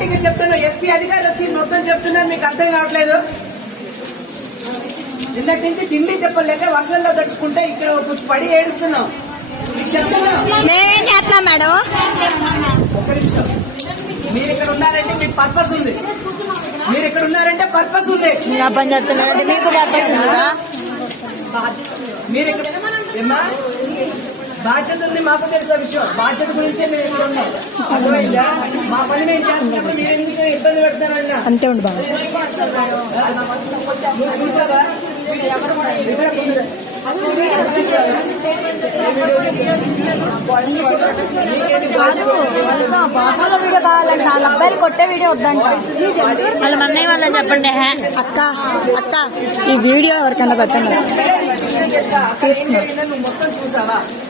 క్లారిటీగా చెప్తాను. ఎస్పీ అధికారులు వచ్చి మొత్తం చెప్తున్నారు, మీకు అర్థం కావట్లేదు. నిన్నటి నుంచి తిండి చెప్పలేక వర్షంలో తడుచుకుంటే ఇక్కడ పడి ఏడుస్తున్నాం. మేమేం చేస్తున్నాం మేడం? ఒక్క నిమిషం. మీరు ఇక్కడ ఉన్నారంటే మీకు పర్పస్ ఉంది. మీరు ఇక్కడ ఉన్నారంటే పర్పస్ ఉంది. పని చేస్తున్నారంటే మీకు పర్పస్ ఉందా? మీరు ఇక్కడ బాధ్యత ఉంది, మాకు తెలిసిన విషయం. బాధ్యత గురించే మేము ఇక్కడ ఉన్నాం. అర్థమైందా? మా పని మేము చేస్తున్నప్పుడు మీరు ఎందుకు ఇబ్బంది పెడతారన్నా? అంతే ఉండు బాబు. చూసావా? బాబాలో వీడియో కావాలంట, వాళ్ళ అబ్బాయిలు కొట్టే వీడియో వద్దంట. వాళ్ళ మన్నయ్య వాళ్ళని చెప్పండి. అక్క అక్క ఈ వీడియో ఎవరికైనా పెట్టండి. మొత్తం చూసావా?